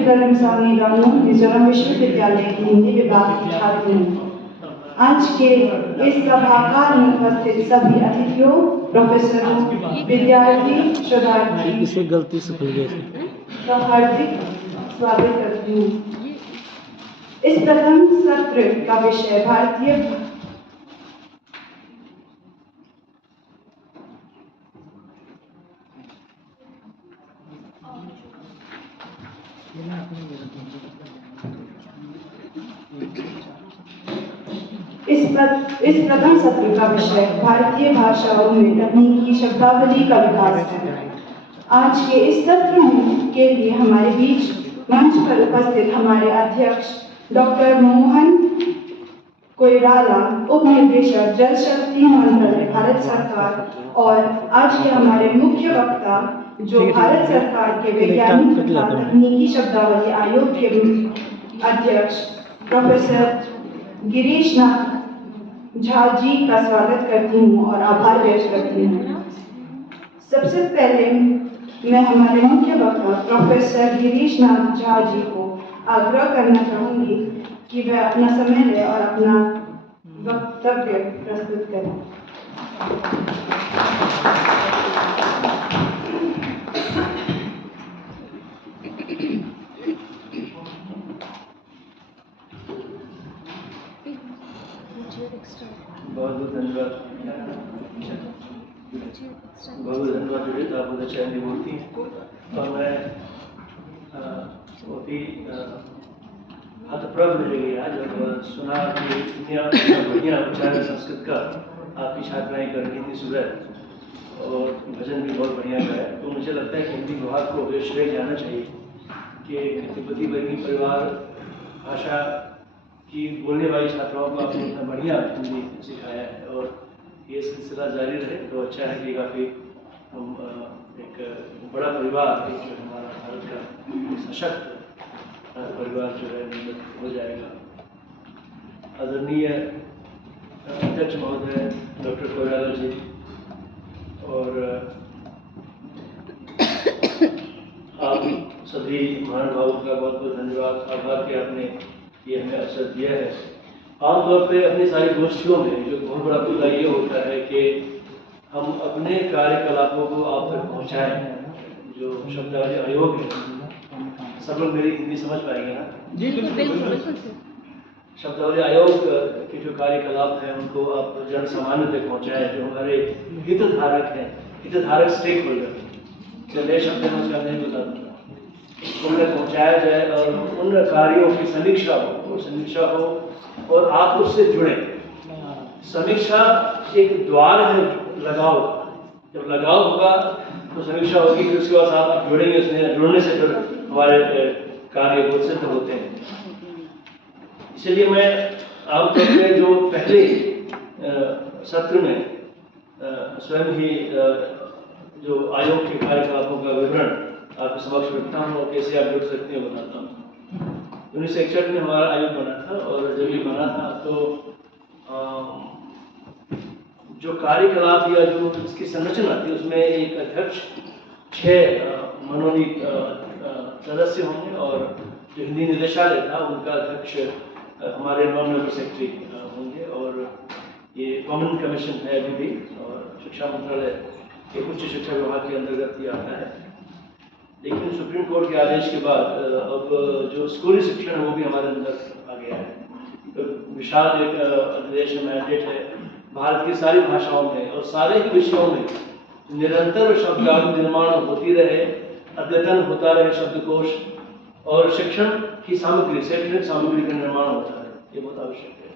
अब्दुल रमजानी दानू मिजोरम विश्वविद्यालय की हिंदी विभाग की छात्री हूँ। आज के इस सभागार में उपस्थित सभी अतिथियों, प्रोफेसरों, विद्यार्थी, शोधार्थी इसे गलती से खुल गए का हार्दिक स्वागत करती हूँ। इस प्रथम सत्र का विषय भारतीय इस प्रथम सत्र का विषय भारतीय भाषाओं में तकनीकी शब्दावली का विकास है। आज के इस सत्र के लिए हमारे बीच मंच पर उपस्थित हमारे अध्यक्ष डॉक्टर मोहन कोइराला, उप निदेशक जल शक्ति मंत्रालय भारत सरकार, और आज के हमारे मुख्य वक्ता जो भारत सरकार के वैज्ञानिक तथा तकनीकी शब्दावली आयोग के अध्यक्ष प्रोफेसर गिरीश नाथ झा जी का स्वागत करती हूँ और आभार व्यक्त करती हूँ। सबसे पहले मैं हमारे मुख्य वक्ता प्रोफेसर गिरीश नाथ झा जी को आग्रह करना चाहूँगी कि वह अपना समय लें और अपना वक्तव्य प्रस्तुत करें। बहुत बहुत धन्यवाद। बहुत धन्यवाद जुड़े, आप बहुत अच्छा हिंदी बोलती हैं और मैं बहुत ही हतप्रभ रह गया जब सुना कि इतना बढ़िया उच्चारण संस्कृत का आपकी छात्राएं कर रही थी सुबह और भजन भी बहुत बढ़िया गाया। तो मुझे लगता है कि हिंदी विभाग को ये श्रेय जाना चाहिए कि तिब्बती वर्गीय परिवार भाषा की बोलने वाली छात्राओं को आपने इतना बढ़िया हिंदी सिखाया है और ये सिलसिला जारी रहे तो अच्छा है कि काफ़ी हम एक बड़ा परिवार एक जो हमारा भारत का सशक्त परिवार जो है निर्मित हो जाएगा। आदरणीय अध्यक्ष महोदय डॉक्टर कोइराला जी और आप सभी महानुभावों का बहुत बहुत धन्यवाद, आभार कि आपने ये हमें अवसर दिया है। आमतौर पे अपनी सारी गोष्ठियों में जो बहुत बड़ा मुद्दा ये होता है कि हम अपने कार्यकलापों को आप तक पहुँचाएं। जो शब्दावली आयोग है, सब लोग मेरी हिंदी समझ पाएंगे ना? जी बिल्कुल। शब्दावली आयोग के जो कार्यकलाप हैं उनको आप जन सामान्य तक पहुँचाएं, जो हमारे हितधारक हैं, हितधारक स्टेक होल्डर, चलिए शब्द में उसका नहीं बता दूँगा, उन तक पहुँचाया जाए और उन कार्यों की समीक्षा हो और आप उससे जुड़े। समीक्षा एक द्वार है लगाव, जब लगाव होगा तो समीक्षा होगी, फिर उसके बाद आप जुड़ेंगे, उसमें जुड़ने से फिर हमारे कार्य बहुत सिद्ध होते हैं। इसलिए मैं आमतौर पर जो पहले सत्र में स्वयं ही जो आयोग के कार्यकलापों का विवरण आपके समक्ष रखता हूँ और कैसे आप जुड़ सकते हैं बताता हूँ। 1961 में हमारा आयोग बना था और जब ये बना था तो जो कार्यकलाप या जो इसकी संरचना थी उसमें एक अध्यक्ष, 6 मनोनीत सदस्य होंगे और जो हिंदी निदेशालय था उनका अध्यक्ष हमारे एनवायरमेंटल सेक्रेटरी होंगे और ये कॉमन कमीशन है अभी भी और शिक्षा मंत्रालय के उच्च शिक्षा विभाग के अंतर्गत ये आता है। लेकिन सुप्रीम कोर्ट के आदेश के बाद अब जो स्कूली शिक्षण है वो भी हमारे अंदर आ गया है। तो विशाल एक अधिदेश मैंडेट है भारत की सारी भाषाओं में और सारे ही विषयों में निरंतर शब्दावली निर्माण होती रहे, अद्यतन होता रहे शब्दकोश और शिक्षण की सामग्री, शैक्षणिक सामग्री का निर्माण होता है, ये बहुत आवश्यक है।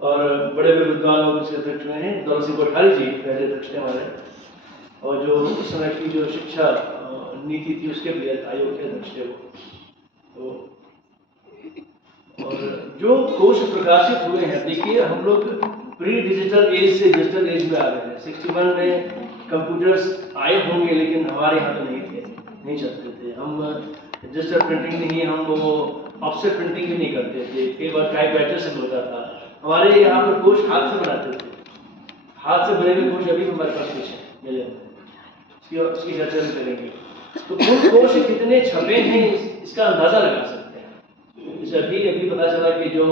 और बड़े बड़े विद्वानों के अध्यक्ष में हैं दौलत सिंह कोठारी जी पहले अध्यक्ष थे हमारे, और जो उस समय की जो शिक्षा नीति थी उसके भी आयोग के अध्यक्ष थे वो। और जो कोश प्रकाशित हुए हैं, देखिए हम लोग प्री डिजिटल एज से डिजिटल एज में आ गए हैं। 61 में कंप्यूटर्स आए होंगे लेकिन हमारे यहाँ तो नहीं थे, नहीं चलते थे। हम डिजिटल प्रिंटिंग नहीं, हम वो ऑफसेट प्रिंटिंग भी नहीं करते थे, कई बार टाइपराइटर से होता था। हमारे यहाँ पर कोश हाथ से बनाते थे, हाथ से बने हुए कोश अभी हमारे पास कुछ है मिले, उसकी चर्चा भी करेंगे। तो कोश कितने छपे हैं इसका अंदाज़ा लगा सकते हैं। जैसे अभी पता चला कि जो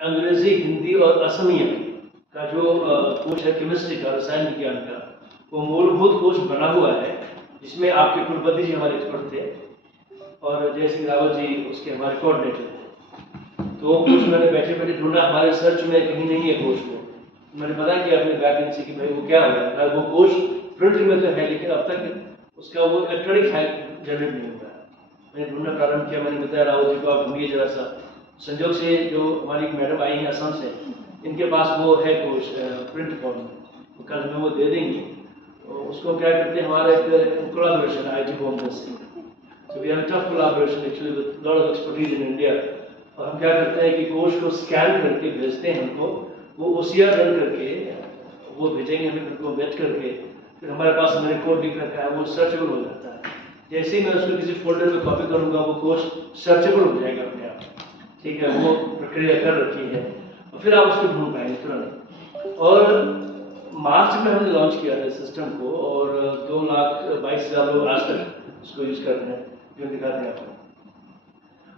अंग्रेजी, हिंदी और असमिया का जो कोर्स है केमिस्ट्री का, रसायन विज्ञान का, वो मूलभूत कोर्स बना हुआ है, जिसमें आपके कुलपति जी हमारे एक्सपर्ट थे और जय सिंह रावत जी उसके हमारे कोऑर्डिनेटर थे। तो वो कोर्स मैंने बैठे बैठे ढूंढा, हमारे रिसर्च में कहीं नहीं है कोर्स को। मैंने पता किया अपने वैकेंसी कि भाई वो क्या हो रहा है, वो कोर्स प्रिंट में तो है लेकिन अब तक उसका वो इलेक्ट्रॉनिक फाइल जनरेट नहीं हुआ है। मैंने ढूंढना प्रारंभ किया, मैंने बताया रावत जी को आप ढूंढिए जरा सा। संजोग से जो हमारी मैडम आई हैं असम से, इनके पास वो है कोर्स प्रिंट फॉर्म में, तो कल हमें वो दे देंगे। तो उसको क्या करते हैं, हमारा एक कोलैबोरेशन IIT बॉम्बे से, so we have a tough collaboration actually with lot of expertise in India। और हम क्या करते हैं कि कोर्स को स्कैन करके भेजते हैं हमको, वो OCR रन करके वो भेजेंगे हमें, फिर को वेट करके फिर हमारे पास मैंने कोड लिख रखा है, वो सर्चेबल हो जाता है। जैसे ही मैं उसको किसी फोल्डर में कॉपी करूँगा वो कोर्स सर्चेबल हो जाएगा अपने आप, ठीक है, वो प्रक्रिया कर रखी है और फिर आप उसको ढूंढ पाएंगे तुरंत। और मार्च में हमने लॉन्च किया था सिस्टम को और 2,22,000 लोग आज तक उसको यूज कर रहे हैं, जो दिखाते हैं आपको।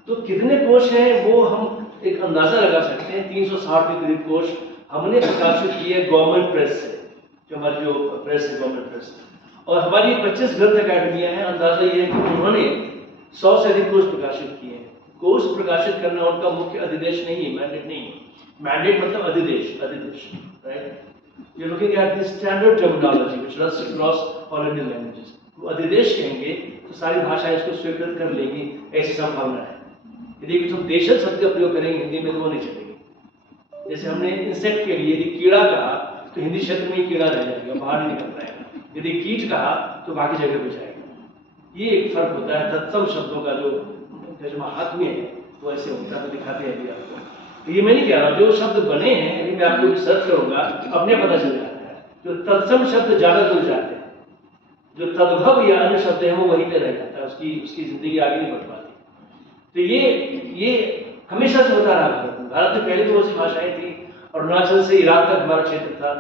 तो कितने कोर्स हैं वो हम एक अंदाजा लगा सकते हैं। 360 के करीब कोर्स हमने प्रकाशित किए गवर्नमेंट प्रेस से, जो हमारी जो प्रेस है गवर्नमेंट प्रेस, और हमारी 25 ग्रंथ अकेडमियाँ हैं। अंदाजा ये है कि उन्होंने 100 से अधिक कोर्स प्रकाशित किए हैं। कोर्स प्रकाशित करना उनका मुख्य अधिदेश नहीं है, मैंडेट नहीं है। मैंडेट मतलब अधिदेश, right. You're looking at the standard terminology which runs across all Indian languages। वो अधिदेश कहेंगे तो सारी भाषाएं इसको स्वीकृत कर लेंगी, ऐसी संभावना है। यदि कुछ हम देशज शब्द का प्रयोग करेंगे हिंदी में तो वो नहीं चलेगी। जैसे हमने इंसेक्ट के लिए यदि कीड़ा कहा तो हिंदी क्षेत्र में ही कीड़ा रह जाएगा, बाहर नहीं निकल पाएगा। यदि कीट कहा तो बाकी जगह पे जाएगा। ये एक फर्क होता है तत्सम शब्दों का, जो महात्म्य है वो ऐसे होता है। तो दिखाते हैं अभी आपको। तो ये मैं नहीं कह रहा, जो शब्द बने हैं यदि मैं आपको सर्च करूंगा अपने पता चल जाता है। जो तत्सम शब्द ज्यादा दूर जाते हैं, जो तद्भव या अन्य शब्द हैं वो वहीं पे रह जाता है, उसकी जिंदगी आगे नहीं बढ़ पाती। तो ये हमेशा से होता रहा। भारत में पहले तो ऐसी भाषाएं थी, अरुणाचल से ईरान तक हमारा क्षेत्र था,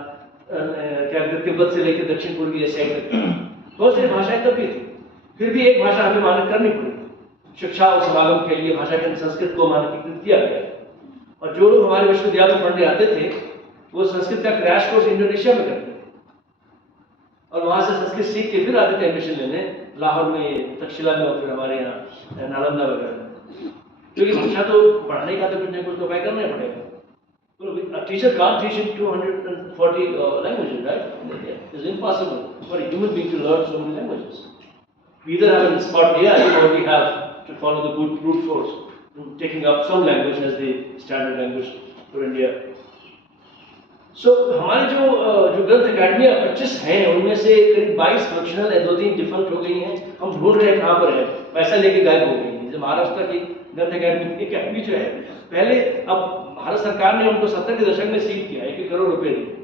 क्या तिब्बत से लेकर दक्षिण पूर्वी एशिया तक बहुत सारी भाषाएं तब भी थी। फिर भी एक भाषा हमें मानक करनी पड़ी। शिक्षा और समागम के लिए भाषा के संस्कृत को मानकीकृत किया गया। और जो लोग हमारे विश्वविद्यालय में पढ़ने आते थे वो संस्कृत का क्रैश कोर्स इंडोनेशिया में करते थे और वहां से संस्कृत सीख के फिर आते थे एडमिशन लेने लाहौर में, तक्षशिला में और फिर हमारे यहाँ नालंदा वगैरह में। क्योंकि शिक्षा तो पढ़ाने का तो कुछ ना कुछ तो उपाय करना ही पड़ेगा। A teacher can't teach in 240 languages, right? It's impossible for a human being to learn so many languages. We either have an smart AI or we have to follow the good brute force, taking up some language as the standard language for India. So हमारे जो ग्रंथ अकेडमियाँ 25 हैं, उनमें से करीब 22 functional है, 2-3 different हो गई हैं। हम ढूंढ रहे हैं कहाँ पर है, पैसा लेके गायब हो गई है। जैसे महाराष्ट्र की ग्रंथ अकेडमी जो है, पहले अब भारत सरकार ने उनको 70 के दशक में सील किया, 1 करोड़ रुपए दिए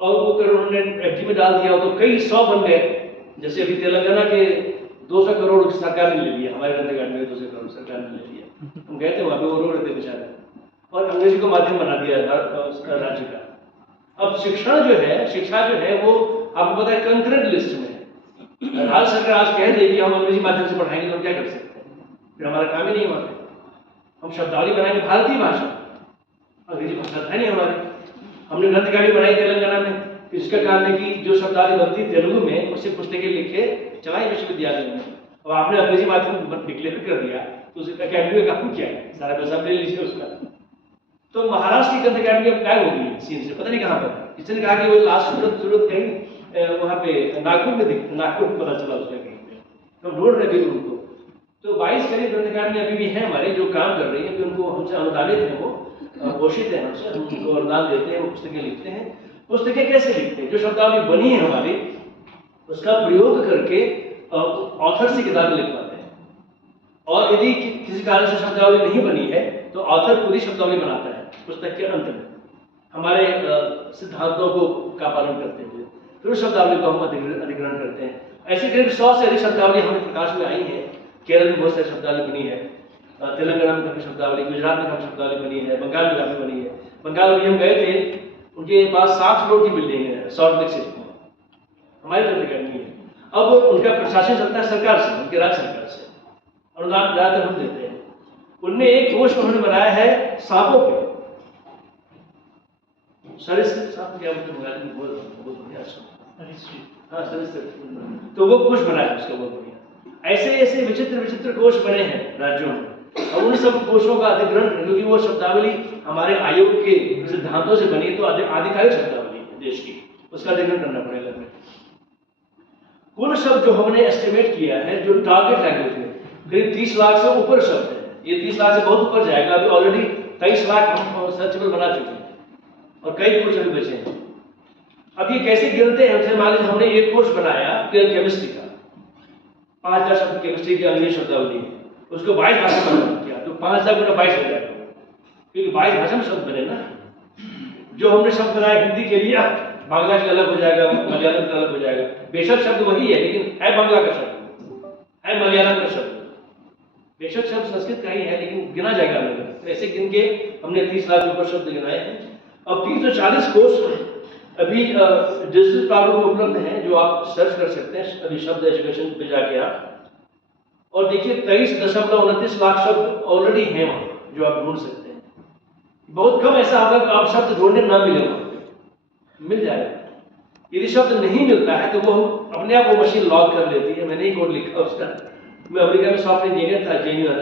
और वो करोड़ उन्होंने FD में डाल दिया तो कई 100 बन गए। जैसे अभी तेलंगाना के 200 करोड़ सरकार ने ले लिया, हमारे ग्रंथ अकेडमी में 200 करोड़ सरकार ने ले लिया। हम गए थे वहाँ पे, वो रो रहे थे बेचारे, और अंग्रेजी को माध्यम बना दिया राज्य का। अब शिक्षा जो है वो आपको पता है कंकरेंट लिस्ट में है। राज्य सरकार आज कह दे कि हम अंग्रेजी माध्यम से पढ़ाएंगे तो क्या कर सकते हैं, फिर हमारा काम ही नहीं होता। हम शब्दावली बनाएंगे भारतीय भाषा, अंग्रेजी भाषा है नहीं हमारी। हमने ग्रंथ अकेडमी बनाई तेलंगाना में, इसका कारण है कि जो शब्दावली बनती तेलुगु में उससे पुस्तकें लिखे चलाई विश्वविद्यालय में, और आपने अंग्रेजी माध्यम डिक्लेयर कर दिया तो उस अकेडमी का काम क्या है, सारा पैसा ले लीजिए उसका। तो महाराष्ट्र की ग्रंथ अकेडमी अब गायब हो गई है सीन से, पता नहीं कहाँ पर। इसने कहा कि वो लास्ट सूरत कहीं वहाँ पे नागपुर में पता चला उसका कहीं पे, तो हम ढूंढ रहे थे उनको। तो 22 करीब ग्रंथ अकेडमी अभी भी हैं हमारे जो काम कर रही है, उनको हमसे अनुदानित है, वो घोषित है, हमसे उनको अनुदान देते हैं, वो पुस्तकें लिखते हैं। पुस्तकें कैसे लिखते हैं, जो शब्दावली बनी है हमारी उसका प्रयोग करके ऑथर से किताबें लिखवाते हैं, और यदि किसी कारण से शब्दावली नहीं बनी है तो ऑथर पूरी शब्दावली बनाता है पुस्तक के अंत में, हमारे सिद्धांतों का पालन करते हुए। फिर उस शब्दावली को हम अधिग्रहण करते हैं। ऐसे करीब 100 से अधिक शब्दावली हमें प्रकाश में आई है। केरल में बहुत सारी शब्दावली बनी है, तेलंगाना में काफी शब्दावली, गुजरात में काफी शब्दावली बनी है, बंगाल में काफी बनी है। बंगाल में हम गए थे, उनके पास 7 फ्लोर की बिल्डिंग है, सॉल्ट लेक सिटी में, हमारी ग्रंथ अकेडमी है। अब उनका प्रशासन चलता है सरकार से, उनके राज्य सरकार से, अनुदान ज़्यादातर हम देते हैं। उनमें एक कोष उन्होंने बनाया है सांपों पे, सरीसृप सांप, क्या मतलब मलयालम में बहुत बढ़िया शब्द, हाँ सरीसृप, तो वो कोष बनाया है उसका बहुत बढ़िया। ऐसे ऐसे विचित्र विचित्र कोष बने हैं राज्यों में, और उन सब कोषों का अधिग्रहण, क्योंकि वो शब्दावली हमारे आयोग के सिद्धांतों से बनी, तो आधिकारिक शब्दावली है देश की, उसका अधिग्रहण करना पड़ेगा हमें। कुल शब्द जो हमने एस्टिमेट किया है, जो टारगेट लैंग्वेज में करीब 30 लाख से ऊपर शब्द है, ये 30 लाख से बहुत ऊपर जाएगा। अभी ऑलरेडी 23 लाख हम सर्चेबल बना चुके हैं और कई कोर्स अभी बचे हैं। अब ये कैसे गिनते हैं? मान लीजिए हमने एक कोर्स बनाया केमिस्ट्री का, 5000 शब्द केमिस्ट्री की अंग्रेजी शब्दावली है, उसको 22 भाषा में कन्वर्ट किया तो 5000 गुना 22 हो जाएगा, क्योंकि 22 भाषा में शब्द बने ना। जो हमने शब्द बनाया हिंदी के लिए, बांग्ला का अलग हो जाएगा, मलयालम का अलग हो जाएगा, बेशक शब्द वही है लेकिन है बांग्ला का शब्द, है मलयालम का शब्द, बेशक शब्द संस्कृत का ही है लेकिन गिना जाएगा अलग। तो ऐसे गिन के हमने 30 लाख ऊपर शब्द गिनाए हैं। अब 340 कोर्स अभी डिजिटल प्लेटफॉर्म में उपलब्ध हैं, जो आप सर्च कर सकते हैं अभी शब्द एजुकेशन पे जाके आप, और देखिए 23.29 लाख शब्द ऑलरेडी हैं वहाँ जो आप ढूंढ सकते हैं। बहुत कम ऐसा होगा कि आप शब्द ढूंढने ना मिले, वहाँ पे मिल जाएगा। यदि शब्द नहीं मिलता है तो वो अपने आप वो मशीन लॉग कर लेती है। मैंने ही कोड लिखा उसका। मैं अमेरिका में सॉफ्टवेयर इंजीनियर था, JNU में।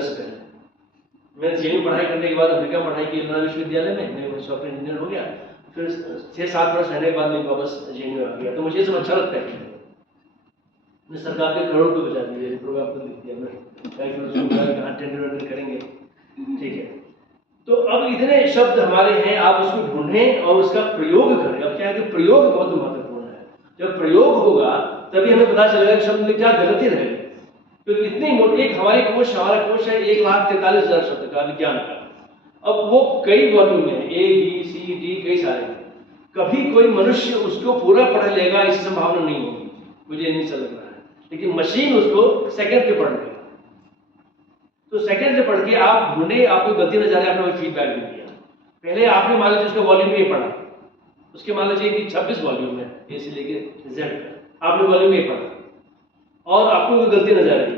मैंने JNU पढ़ाई करने के बाद अमेरिका में पढ़ाई की विश्वविद्यालय में, मैं सॉफ्टवेयर इंजीनियर हो गया। फिर 6-7 वर्ष रहने के बाद मैं वापस JNU आ गया। तो मुझे सब अच्छा लगता है, मैं सरकार के करोड़ रुपये बचा दिए, प्रोग्राम को लिख दिया मैं, कहाँ टेंडर करेंगे, ठीक है। तो अब इतने शब्द हमारे हैं, आप उसको ढूंढें और उसका प्रयोग करें। अब क्या है कि प्रयोग बहुत महत्वपूर्ण है। जब प्रयोग होगा तभी हमें पता चलेगा कि शब्द में क्या गलती रहेगी। क्योंकि इतनी मोटी एक हमारा कोश है 1,43,000 शब्द का, विज्ञान का। अब वो कई वॉल्यूम में है, A, B, C, D, कई सारे। कभी कोई मनुष्य उसको पूरा पढ़ लेगा इस संभावना नहीं होगी, मुझे नहीं लग रहा है। लेकिन मशीन उसको सेकंड पे पढ़ लेगा। तो सेकंड से पढ़ के आप ढूंढे, आपको गलती नजर आए, आपने फीडबैक दे दिया। पहले आपने मान लीजिए उसका वॉल्यूम A पढ़ा, उसके मान लीजिए कि 26 वॉल्यूम है A से लेके Z, आपने वॉल्यूम A पढ़ा और आपको कोई गलती नजर आई।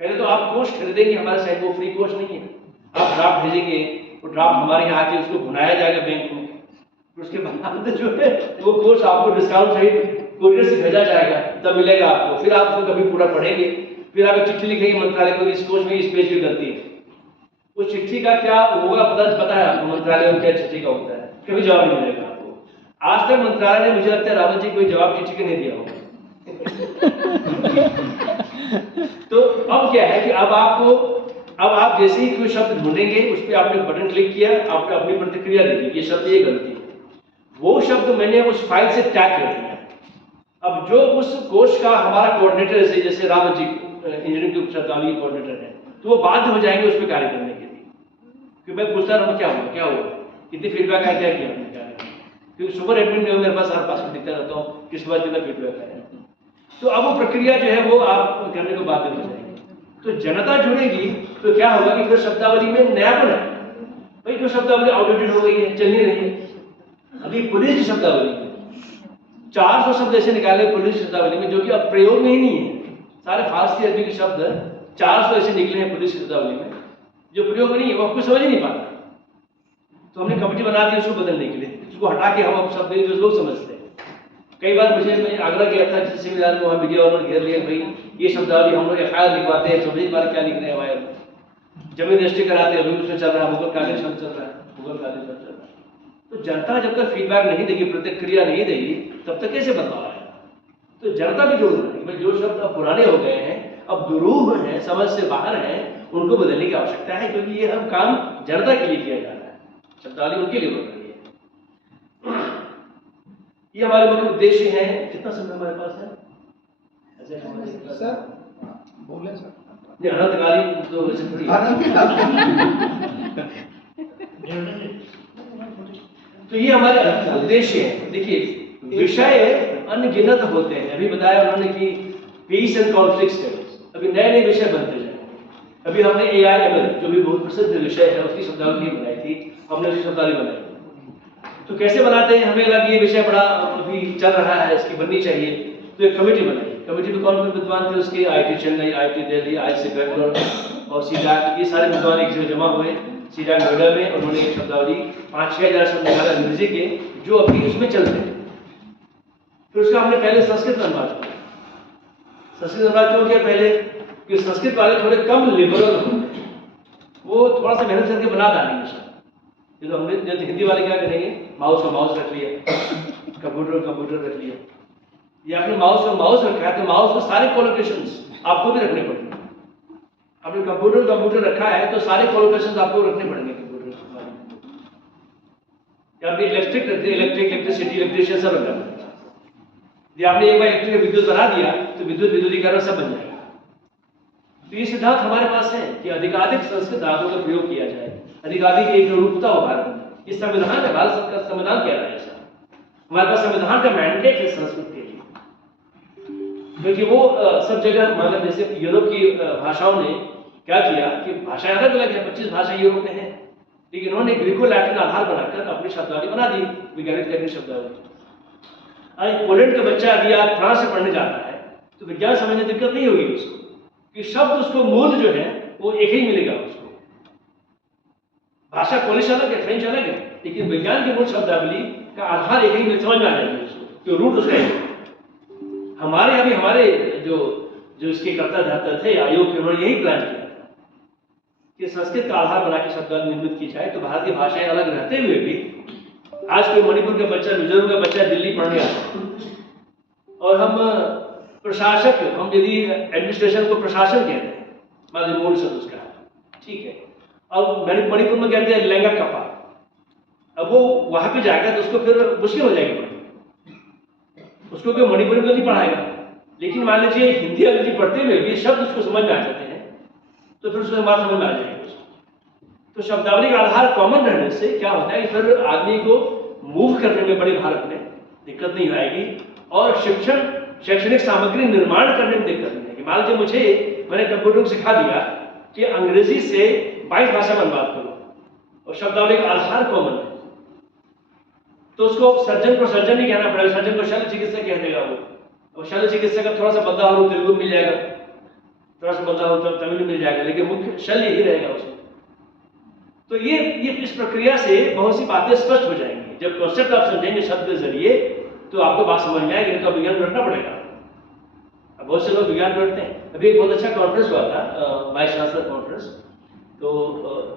पहले तो आप कोर्स खरीदेंगे हमारे साइड, वो फ्री कोर्स नहीं है, आप ड्राफ्ट भेजेंगे, वो ड्राफ्ट हमारे यहाँ आके उसको भुनाया जाएगा बैंक में, उसके बाद जो है वो कोर्स आपको डिस्काउंट सहित कोरियर से भेजा जाएगा, तब मिलेगा आपको। फिर आप उसको कभी पूरा पढ़ेंगे, फिर आप चिट्ठी लिखेंगे मंत्रालय को, इस कोर्स में इस पेज की गलती है। उस चिट्ठी का क्या होगा पता है आपको, मंत्रालय में क्या चिट्ठी का होता है, कभी जवाब नहीं मिलेगा आपको। आज तक मंत्रालय ने, मुझे लगता है रावत जी, कोई जवाब चिट्ठी का नहीं दिया होगा। तो अब क्या है कि अब आप जैसे ही कोई शब्द ढूंढेंगे, उस पर आपने बटन क्लिक किया, आपने अपनी प्रतिक्रिया दी थी, ये शब्द ये गलती है, वो शब्द मैंने उस फाइल से टैग कर दिया। अब जो उस कोर्स का हमारा कोऑर्डिनेटर है, जैसे रावत जी इंजीनियरिंग के शब्दावली कोऑर्डिनेटर है, तो वो बाध्य हो जाएंगे उस पर कार्य करने के लिए। क्योंकि मैं पूछता रहूँ क्या हुआ, कितनी फीडबैक आया, क्या किया आपने, क्या नहीं। क्योंकि सुपर एडमिन में मेरे पास हर पास दिखता रहता हूँ किस बात कितना फीडबैक आया। तो अब वो प्रक्रिया जो है वो आप करने को बाध्य हो जाएगी। तो जनता जुड़ेगी तो क्या होगा कि फिर शब्दावली में नयापन है। भाई जो शब्दावली आउटडेटेड हो गई है, चल नहीं रही है। अभी पुलिस की शब्दावली में 400 शब्द ऐसे निकाले पुलिस शब्दावली में, जो कि अब प्रयोग में ही नहीं है। सारे फारसी अरबी के शब्द 400 ऐसे निकले हैं पुलिस शब्दावली में जो प्रयोग में नहीं है, वो आपको समझ ही नहीं पाता। तो हमने कमेटी बना दी उसको बदलने के लिए, उसको हटा के हम अब शब्द जो लोग समझते हैं। कई बार मैं आगरा गया था जिस सेमिनार में, वहाँ मीडिया वालों ने घेर लिया, भाई ये शब्दावली हम लोग FIR लिखवाते हैं, 24 बार क्या लिख रहे हैं FIR में, जमीन रजिस्ट्री कराते हैं, अभी उसमें चल रहा है मुगल कालीन शब्द चल रहा है, मुगल कालीन शब्द चल रहा है। तो जनता जब तक फीडबैक नहीं देगी, प्रतिक्रिया नहीं देगी, तब तक कैसे बदलाव आएगा। तो जनता भी जोड़ना है भाई, जो शब्द अब पुराने हो गए हैं, अब दुरूह हैं, समझ से बाहर हैं, उनको बदलने की आवश्यकता है, क्योंकि ये हम काम जनता के लिए किया जा रहा है, शब्दावली उनके लिए बन रही है। ये हमारे मुख्य उद्देश्य है। कितना समय हमारे पास है? सर बोले सर, ये अनंतकालीन तो वैसे थोड़ी तो ये हमारे उद्देश्य है। देखिए विषय अनगिनत होते हैं, अभी बताया उन्होंने कि पीस एंड कॉन्फ्लिक्ट स्टडीज, अभी नए नए विषय बनते जाएंगे। अभी हमने AI/ML जो भी बहुत प्रसिद्ध विषय है उसकी शब्दावली बनाई थी, हमने उसकी शब्दावली बनाई। तो कैसे बनाते हैं, हमें लगा ये विषय बड़ा अभी चल रहा है, इसकी बननी चाहिए, तो एक कमेटी बनाई। कमेटी में कौन कौन विद्वान थे उसके? IIT Chennai, IIT Delhi, IIT Bangalore और सीडैक, ये सारे विद्वान एक जगह जमा हुए सीडैक नोएडा में। उन्होंने एक शब्दावली 5-6 हज़ार शब्द निकाला अंग्रेजी के, जो अभी उसमें चल रहे हैं। फिर उसका हमने पहले संस्कृत में अनुवाद किया। संस्कृत अनुवाद क्यों किया पहले? कि संस्कृत वाले थोड़े कम लिबरल होते हैं, वो थोड़ा सा मेहनत करके बना डालेंगे शब्द। ये तो हमने जब हिंदी वाले क्या करेंगे, माउस का माउस रख लिया, कंप्यूटर रख लिया, या आपने माउस का माउस रखा है तो माउस में सारे कोलोकेशंस आपको भी रखने पड़ेंगे। आपने कंप्यूटर रखा है तो सारे कोलोकेशंस आपको रखने पड़ेंगे कंप्यूटर। या आपने इलेक्ट्रिसिटी, इलेक्ट्रिशियन सब रखना पड़ेगा। यदि आपने एक बार इलेक्ट्रिक विद्युत बना दिया तो विद्युतीकरण सब बन जाएगा। तो ये सिद्धांत हमारे पास है कि अधिकाधिक संस्कृत धातुओं का प्रयोग किया जाए, अधिकाधिक एक रूपता हो भारत में। इस संविधान है, भारत सरकार संविधान कह रहा है ऐसा। हमारे पास संविधान का मैंडेट है संस्कृत के लिए, क्योंकि वो सब जगह, मतलब जैसे यूरोप की भाषाओं ने क्या किया कि भाषाएं अलग अलग है, 25 भाषा यूरोप में है, लेकिन उन्होंने ग्रीको लैटिन आधार बनाकर अपनी शब्दावली बना दी, वैज्ञानिक तकनीक शब्दावली। पोलैंड का बच्चा अभी आज फ्रांस से पढ़ने जाता है तो विज्ञान समझने दिक्कत नहीं होगी उसको, कि शब्द उसको मूल जो है वो एक ही मिलेगा उसको। भाषा पोलिश अलग है, फ्रेंच अलग है, लेकिन विज्ञान की मूल शब्दावली का आधार एक ही समझ में आ जाएगा उसको, तो रूट उसका है। हमारे यहाँ भी हमारे जो इसके कर्ता धर्ता थे आयोग के, उन्होंने यही प्लान किया था कि संस्कृत का आधार बना के शब्दावली निर्मित की जाए। तो भारतीय भाषाएं अलग रहते हुए भी आज कोई मणिपुर का बच्चा, मिजोरम का बच्चा दिल्ली पढ़ने आता है और हम प्रशासक, हम यदि एडमिनिस्ट्रेशन को प्रशासन कहते हैं, मान मूल शब्द उसका, ठीक है, और मणिपुर में कहते हैं लहंगा कपा। अब वो वहां पे जाएगा तो उसको फिर मुश्किल हो जाएगी पढ़नी, उसको कोई मणिपुरी में नहीं पढ़ाएगा। लेकिन मान लीजिए हिंदी अंग्रेजी पढ़ते हुए भी शब्द उसको समझ में आ जाते हैं तो फिर उसको बात समझ में आ जाएगी। तो शब्दावली का आधार कॉमन रहने से क्या होता है कि फिर आदमी को मूव करने में, बड़े भारत में दिक्कत नहीं आएगी, और शैक्षणिक सामग्री निर्माण करने में दिक्कत नहीं आएगी। मान लीजिए मैंने कंप्यूटर को सिखा दिया कि अंग्रेजी से 22 भाषा में अनुवाद करो और शब्दावली का आधार कॉमन है, तो उसको सर्जन को सर्जन नहीं कहना पड़ेगा, सर्जन को शल्य चिकित्सक कह देगा वो। और शल्य चिकित्सक का थोड़ा सा बदलाव हो तेलुगु मिल जाएगा, थोड़ा सा बदलाव हो तमिल मिल जाएगा, लेकिन मुख्य शल्य ही रहेगा उसमें। तो ये इस प्रक्रिया से बहुत सी बातें स्पष्ट हो जाएंगी। जब कॉन्सेप्ट आप समझेंगे शब्द के जरिए तो आपको बात समझ में आएगी, तो विज्ञान पढ़ना पड़ेगा। अब बहुत से लोग विज्ञान पढ़ते हैं। अभी एक बहुत अच्छा कॉन्फ्रेंस हुआ था, वाइस चांसलर कॉन्फ्रेंस, तो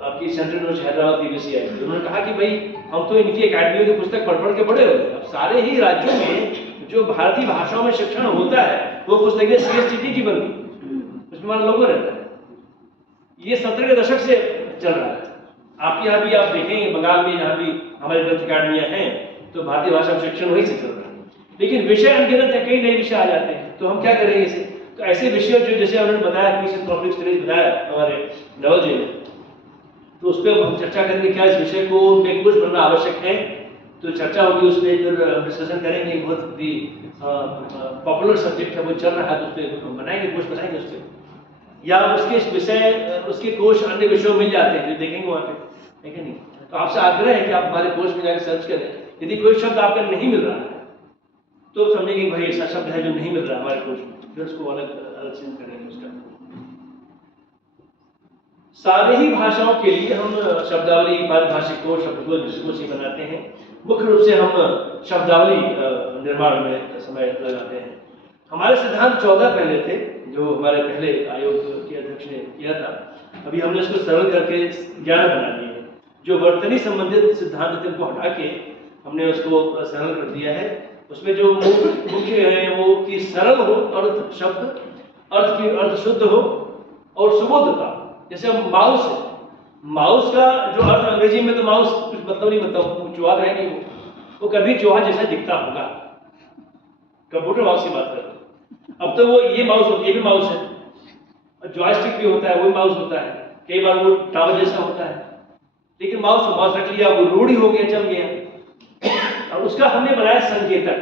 आपकी सेंट्रल यूनिवर्सिटी हैदराबाद BBC आई थी। उन्होंने कहा कि भाई हम तो इनकी अकेडमियों की पुस्तक पढ़ के बड़े हो गए, अब सारे ही राज्यों में जो भारतीय भाषाओं में शिक्षण होता है वो पुस्तकें CSTT की बनती, उसमें हमारा लोगो रहता है। ये 70 के दशक से चल रहा है। आपके यहाँ भी आप देखेंगे, बंगाल में जहाँ भी हमारे ग्रंथ अकेडमियाँ हैं तो भारतीय भाषा में शिक्षण वहीं से चल रहा है। लेकिन विषय अनगिनत है, कई नए विषय आ जाते हैं, तो हम क्या करेंगे इसे? तो ऐसे विषय जो जैसे उन्होंने बताया कि टॉपिक सीरीज बताया हमारे नवल जी ने, तो उस पर हम चर्चा करेंगे क्या इस विषय को में कुछ बनना आवश्यक है। तो चर्चा होगी, उस पर फिर डिस्कशन करेंगे। बहुत भी पॉपुलर सब्जेक्ट है, वो चल रहा है, तो उस पर हम बनाएंगे, कोर्स बनाएंगे उस पर, या उसके विषय उसके कोर्स अन्य विषयों में मिल जाते हैं, जो देखेंगे वहाँ पे, है कि नहीं। तो आपसे आग्रह है कि आप हमारे कोर्स में जाकर सर्च करें। यदि कोई शब्द आपका नहीं मिल रहा है तो समझेंगे भाई ऐसा शब्द है जो नहीं मिल रहा हमारे कोर्स में, फिर उसको अलग चेंज करेंगे उसका। सारे ही भाषाओं के लिए हम शब्दावली, पारिभाषिक कोश, शब्दकोश, विश्वकोश ही बनाते हैं। मुख्य रूप से हम शब्दावली निर्माण में समय लगाते हैं। हमारे सिद्धांत 14 पहले थे, जो हमारे पहले आयोग के अध्यक्ष ने किया था। अभी हमने इसको सरल करके 11 बना दिए हैं। जो वर्तनी संबंधित सिद्धांत थे उनको हटा के हमने उसको सरल कर दिया है। उसमें जो मुख्य है वो कि सरल हो अर्थ, शब्द अर्थ की अर्थ शुद्ध हो और सुबोधता। जैसे माउस है, माउस का जो अर्थ अंग्रेजी में तो माउस कुछ मतलब नहीं बताओ, चूहा है नहीं, वो कभी चूहा जैसा दिखता होगा। कंप्यूटर माउस की बात करते, अब तो वो ये माउस, ये भी माउस है, और जॉयस्टिक भी होता है, वो माउस होता है, कई बार वो टावर जैसा होता है। लेकिन माउस रख लिया, वो रूढ़ी हो गया, जम गया, और उसका हमने बनाया संकेतक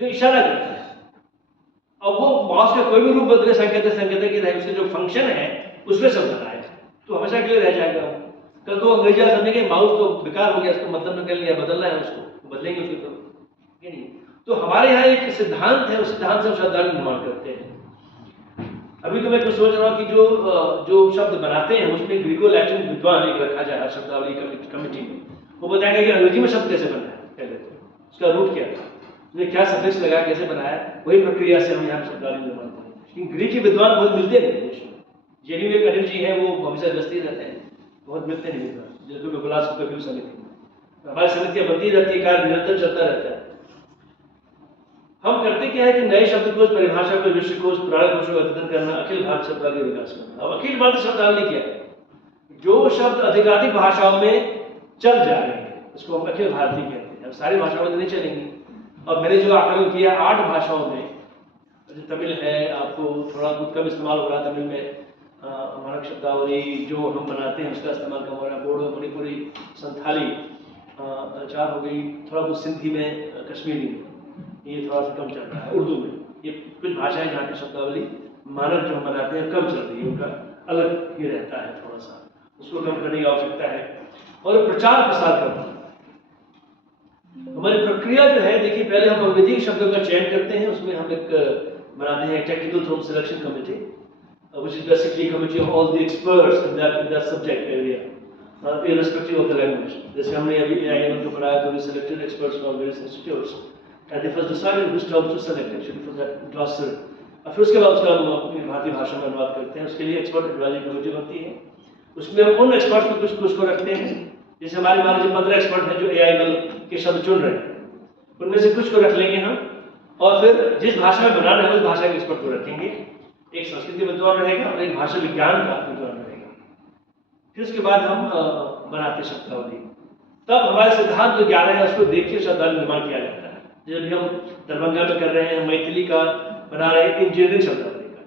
जो इशारा करता है। अब वो माउस का कोई भी रूप बदले, संकेतक ही रहे, उसके जो फंक्शन है उसमें सब बनाया, तो हमेशा के लिए रह जाएगा। कल तो अंग्रेजी समझेंगे माउस तो बेकार हो गया, उसको मतलब निकल लिया, बदलना है उसको, बदलेंगे उसको तो नहीं। तो हमारे यहाँ एक सिद्धांत है, उस सिद्धांत से हम शब्दावली निर्माण करते हैं। अभी तो मैं कुछ सोच रहा हूँ कि जो शब्द बनाते हैं उसमें ग्रीको लैटिन विद्वान एक रखा जाए शब्दावली कमेटी में। वो बताएगा कि अंग्रेजी में शब्द कैसे बना है, पहले तो उसका रूट क्या था, उसने क्या सफिक्स लगाया, कैसे बनाया, वही प्रक्रिया से हम यहाँ शब्दावली निर्माण करते हैं। ग्रीक के विद्वान बहुत मिलते नहीं देश में। जेडी में अनिल जी हैं, वो हमेशा व्यस्त ही रहते हैं, बहुत मिलते नहीं विद्वान, जिनको विपुलास को कभी समिति हमारी समितियाँ बनती रहती है, कार्य निरंतर चलता रहता है। हम करते क्या है कि नए शब्दकोश, परिभाषा को, विश्वकोश, पुराण कोश का अध्ययन करना, अखिल भारत शब्दावली का विकास करना। अब अखिल भारतीय शब्दावली क्या है? जो शब्द अधिकाधिक भाषाओं में चल जा रहे हैं उसको हम अखिल भारतीय कहते हैं। अब सारी भाषाओं में नहीं चलेंगी। अब मैंने जो आकलन किया 8 भाषाओं में, तमिल है, आपको थोड़ा बहुत कम इस्तेमाल हो रहा है तमिल में, हमारा शब्दावली जो हम बनाते हैं उसका इस्तेमाल कम हो रहा है, बोडो, मणिपुरी, संथाली 4 हो गई, थोड़ा बहुत सिंधी में, कश्मीरी में ये थोड़ा सा कम चल रहा है, उर्दू में। ये कुछ भाषाएं जहाँ की शब्दावली मानक जो हम बनाते हैं कम चल रही है, उनका अलग ही रहता है, थोड़ा सा उसको कम करने की आवश्यकता है। और प्रचार प्रसार करना हमारी प्रक्रिया जो है, देखिए पहले हम अंग्रेजी शब्दों का चयन करते हैं, उसमें हम एक बनाते हैं technical थ्रोम selection committee, which is basically a committee of all the experts in that subject area, irrespective of the language. जैसे हमने अभी AIML को पढ़ाया तो we selected experts from various institutes and they first decided which terms to select actually for that glossary. और फिर उसके बाद उसका हम अपनी भारतीय भाषा में अनुवाद करते हैं। उसके लिए एक्सपर्ट एडवाइजरी कमेटी बनती है, उसमें हम उन एक्सपर्ट्स को कुछ को रखते हैं। जैसे हमारे मान लीजिए 15 एक्सपर्ट हैं जो AIML के शब्द चुन रहे हैं, उनमें से कुछ को रख लेंगे हम, और फिर जिस भाषा में बनाना है उस भाषा के एक्सपर्ट को रखेंगे। एक संस्कृत के विद्वान रहेगा और एक भाषा विज्ञान का विद्वान रहेगा। फिर उसके बाद हम बनाते शब्दावली। तब हमारे सिद्धांत जो 11 है उसको देखिए शब्दावली निर्माण किया जाता है। जब हम दरभंगा में कर रहे हैं, मैथिली का बना रहे हैं, इंजीनियरिंग शब्दावली का,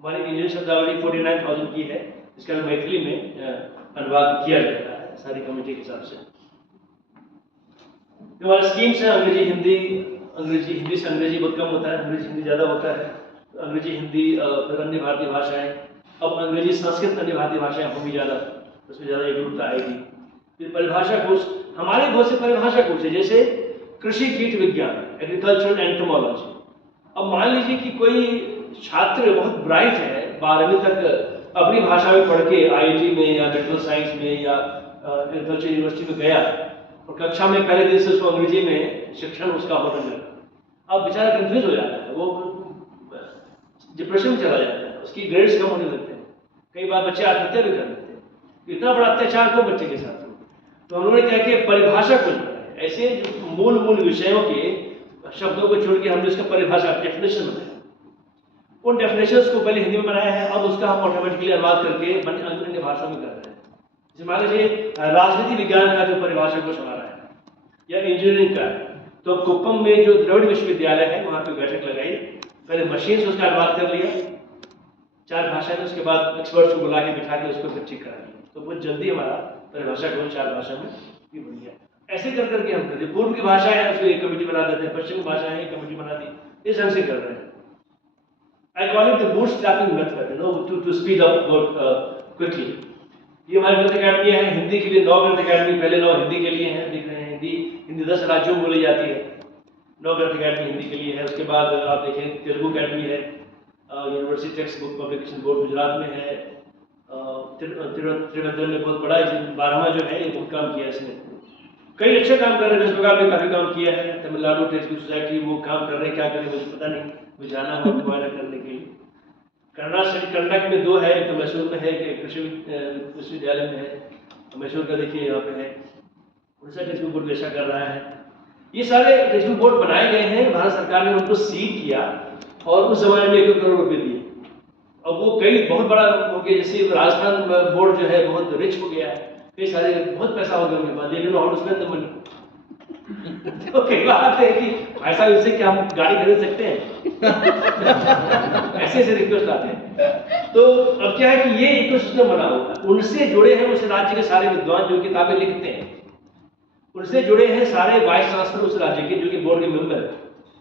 हमारी इंजीनियरिंग शब्दावली 49,000 की है, इसका मैथिली में अनुवाद किया जाता है सारी कमेटी के हिसाब से। जो हमारे स्कीम्स हैं अंग्रेजी हिंदी से अंग्रेजी बहुत कम होता है, अंग्रेजी हिंदी ज़्यादा होता है, अंग्रेजी हिंदी फिर अन्य भारतीय भाषाएं, अब अंग्रेजी संस्कृत अन्य भारतीय भाषाएं होंगी ज़्यादा, उसमें ज़्यादा एकरूपता आएगी। फिर परिभाषा कोश, हमारे बहुत से परिभाषा कोश है, जैसे कृषि कीट विज्ञान, एग्रीकल्चरल एंटोमोलॉजी। अब मान लीजिए कि कोई छात्र बहुत ब्राइट है, 12वीं तक अपनी भाषा में पढ़ के IIT में या मेडिकल साइंस में या एग्रीकल्चर यूनिवर्सिटी में गया और कक्षा में पहले दिन से उसको अंग्रेजी में शिक्षण उसका होने लगा। अब बेचारा कंफ्यूज हो जाता है, वो डिप्रेशन में चला जाता है, उसकी ग्रेड्स कम होने लगते हैं, कई बार बच्चे आत्महत्या भी कर लेते हैं। इतना बड़ा अत्याचार क्यों बच्चे के साथ हो? तो हम लोगों ने क्या किया, परिभाषा को ऐसे मूल विषयों के शब्दों को छोड़ के हमने उसका परिभाषा डेफिनेशन बनाया। उन डेफिनेशंस को पहले हिंदी में बनाया है, अब उसका हम ऑटोमेटिकली अनुवाद करके अन्य भाषाओं में कर रहे हैं। जैसे मान लीजिए राजनीति विज्ञान का जो परिभाषा को हमारा है या इंजीनियरिंग का, तो कुप्पम में जो द्रविड़ विश्वविद्यालय है वहाँ पे बैठक लगाई, पहले मशीन से उसका अनुवाद कर लिया 4 भाषा में, उसके बाद एक्सपर्ट्स को बुला के बिठा के उसको फिर ठीक करा लिया, तो बहुत जल्दी हमारा परिभाषा को 4 भाषा में भी बन गया। ऐसे कर करके हम करते, पूर्व की भाषा है उसको एक कमेटी बना देते हैं, पश्चिम की भाषा है एक कमेटी बना दी, इस ढंग से कर रहे हैं। I call it the bootstrapping method, you know, to speed up work quickly. ये हमारी ग्रंथ अकेडमी है, हिंदी के लिए 9 ग्रंथ अकेडमी, पहले 9 हिंदी के लिए हैं, देख रहे हैं हिंदी 10 राज्यों में बोली जाती है, 9 ग्रंथ अकेडमी हिंदी के लिए है। उसके बाद आप देखें तेलुगु अकेडमी है, university text book publication board Gujarat में है, त्रिवेंद्रम में बहुत बड़ा 12वां जो है ये बहुत काम किया है इसने, कई अच्छे काम कर रहे हैं। वेस्ट बंगाल में काफी काम किया है, तमिलनाडु टेक्स्ट बुक सोसाइटी वो काम कर रहे हैं, क्या करें मुझे पता नहीं, मुझे जाना है मुआयना करने के लिए। कर्नाटक में 2 है, एक तो मैसूर में है, एक कृषि विश्वविद्यालय में है, मैसूर का देखिए यहाँ पे है, उड़ीसा टेक्स्ट बुक बोर्ड ऐसा कर रहा है। ये सारे टेक्स्ट बुक बोर्ड बनाए गए हैं, भारत सरकार ने उनको सीड किया और उस जमाने में 1 करोड़ रुपए दिए। अब वो कई बहुत बड़ा हो गया, जैसे राजस्थान बोर्ड जो है बहुत रिच हो गया है, कई सारे बहुत पैसा हो गया उनके पास, लेकिन how to spend the money. तो कई बार आते हैं कि भाई साहब इससे क्या हम गाड़ी खरीद सकते हैं? ऐसे रिक्वेस्ट आते हैं। तो अब क्या है कि ये इकोसिस्टम बना हुआ है, उनसे जुड़े हैं उस राज्य के सारे विद्वान जो किताबें लिखते हैं, उनसे जुड़े हैं सारे वाइस चांसलर उस राज्य के जो कि बोर्ड के मेंबर है,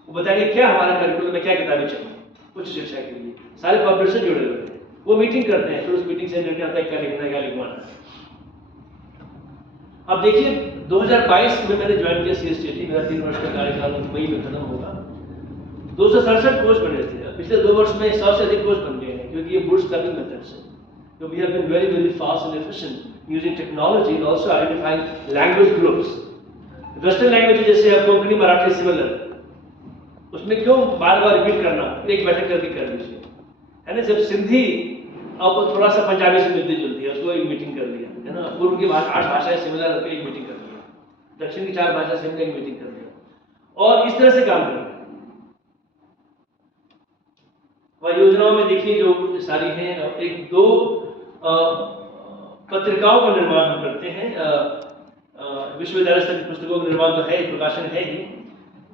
वो बताएंगे क्या हमारे करिकुलम में क्या किताबें चाहिए उच्च शिक्षा के लिए, सारे पब्लिशर जुड़े हुए हैं, वो मीटिंग करते हैं, फिर उस मीटिंग से निर्णय आता है क्या लिखना है क्या लिखवाना है। अब देखिए 2022 में मैंने ज्वाइन किया CSTT, मेरा 3 वर्ष का कार्यकाल मई में खत्म होगा। 267 कोर्स बने थे, पिछले 2 वर्ष में 100 से अधिक कोर्स बन गए हैं, क्योंकि ये बूट स्ट्रैपिंग मेथड से, so we have been very fast and efficient using technology and also identifying language groups. Western language जैसे अब कोंकणी, मराठी सिमिलर, उसमें क्यों बार-बार रिपीट करना, एक बैठक करके कर लीजिए, है ना। जब सिंधी अब थोड़ा सा पंजाबी से मिलती जुलती है, उसको एक मीटिंग कर लिया, है ना। पूर्व की 8 भाषाएं सिमिलर होकर एक मीटिंग कर लिया, दक्षिण की 4 भाषा सिमिलर एक मीटिंग कर लिया, और इस तरह से काम करना। और योजनाओं में देखिए जो सारी हैं, 1-2 पत्रिकाओं का निर्माण हम करते हैं। विश्वविद्यालय स्तर की पुस्तकों का निर्माण तो है, प्रकाशन है ही।